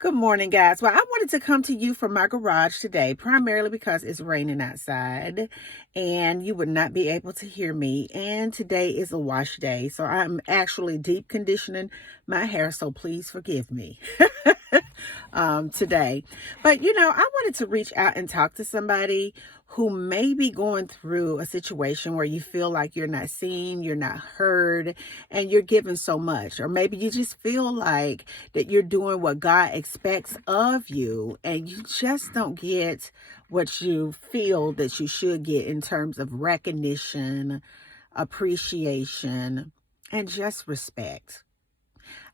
Good morning, guys. Well, I wanted to come to you from my garage today, primarily because it's raining outside and you would not be able to hear me. And today is a wash day, so I'm actually deep conditioning my hair, so please forgive me today. But I wanted to reach out and talk to somebody who may be going through a situation where you feel like you're not seen, you're not heard, and you're given so much. Or maybe you just feel like that you're doing what God expects of you, and you just don't get what you feel that you should get in terms of recognition, appreciation, and just respect.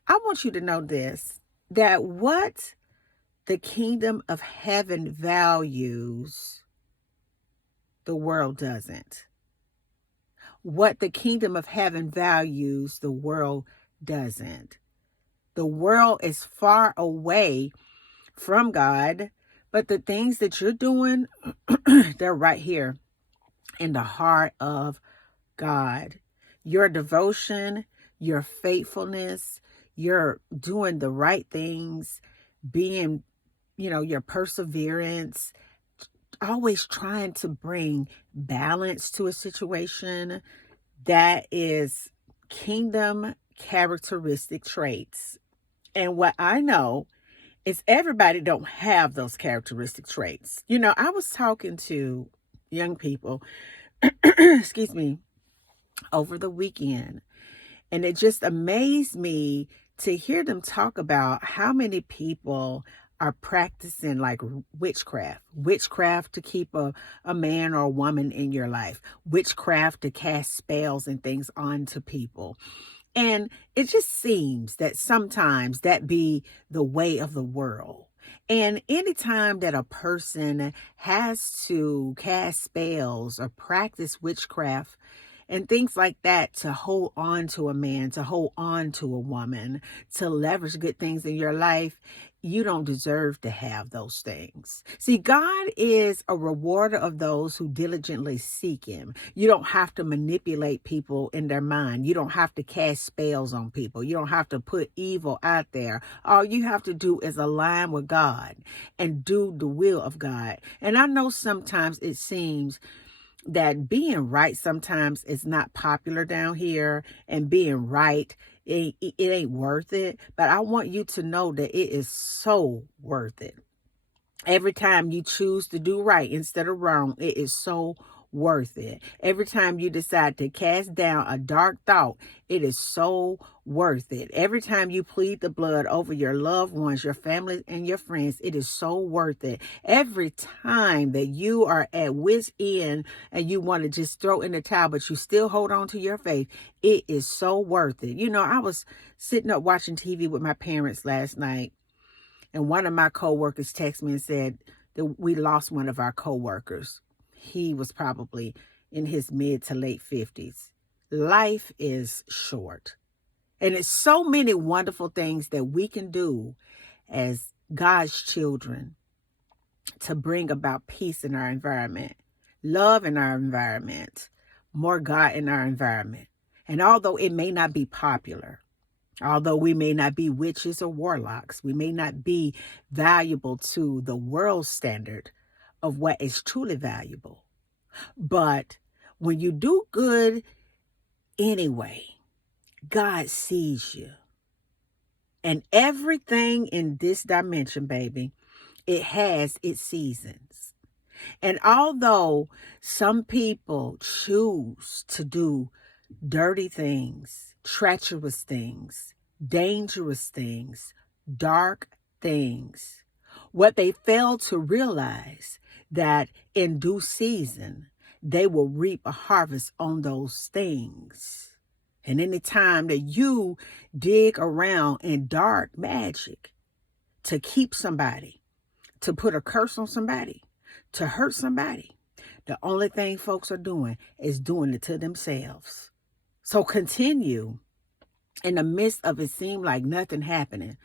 I want you to know this, that what the kingdom of heaven values, the world doesn't. What the kingdom of heaven values, the world doesn't. The world is far away from God, but the things that you're doing, they're right here in the heart of God. Your devotion, your faithfulness, you're doing the right things, being, your perseverance, always trying to bring balance to a situation. That is kingdom characteristic traits. And what I know is everybody don't have those characteristic traits. I was talking to young people, excuse me, over the weekend, and it just amazed me to hear them talk about how many people are practicing like witchcraft to keep a man or a woman in your life, witchcraft to cast spells and things onto people. And it just seems that sometimes that be the way of the world. And anytime that a person has to cast spells or practice witchcraft and things like that to hold on to a man, to hold on to a woman, to leverage good things in your life, you don't deserve to have those things. See, God is a rewarder of those who diligently seek him. You don't have to manipulate people in their mind. You don't have to cast spells on people. You don't have to put evil out there. All you have to do is align with God and do the will of God. And I know sometimes it seems that being right sometimes is not popular down here, and being right, it ain't worth it. But I want you to know that it is so worth it. Every time you choose to do right instead of wrong, it is so worth it. Every time you decide to cast down a dark thought, it is so worth it. Every time you plead the blood over your loved ones, your family, and your friends, it is so worth it. Every time that you are at wit's end and you want to just throw in the towel, but you still hold on to your faith, it is so worth it. I was sitting up watching TV with my parents last night, and one of my coworkers texted me and said that we lost one of our coworkers. He was probably in his mid to late 50s. Life is short. And it's so many wonderful things that we can do as God's children to bring about peace in our environment, love in our environment, more God in our environment. And although it may not be popular, although we may not be witches or warlocks, we may not be valuable to the world standard of what is truly valuable. But when you do good anyway, God sees you. And everything in this dimension, baby, it has its seasons. And although some people choose to do dirty things, treacherous things, dangerous things, dark things, what they fail to realize that in due season, they will reap a harvest on those things. And any time that you dig around in dark magic to keep somebody, to put a curse on somebody, to hurt somebody, the only thing folks are doing is doing it to themselves. So continue in the midst of it seem like nothing happening.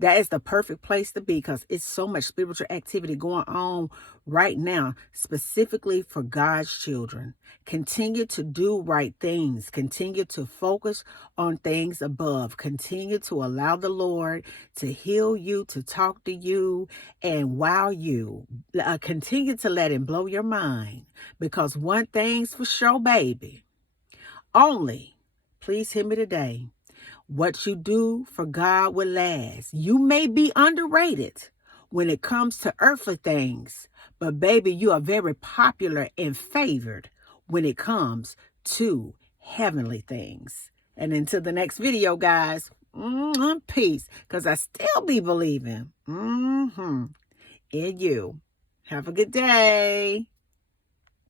That is the perfect place to be because it's so much spiritual activity going on right now, specifically for God's children. Continue to do right things. Continue to focus on things above. Continue to allow the Lord to heal you, to talk to you, and wow you. Continue to let Him blow your mind because one thing's for sure, baby. Only, please hear me today. What you do for God will last. You may be underrated when it comes to earthly things, but baby, you are very popular and favored when it comes to heavenly things. And until the next video, guys, peace, because I still be believing in you. Have a good day.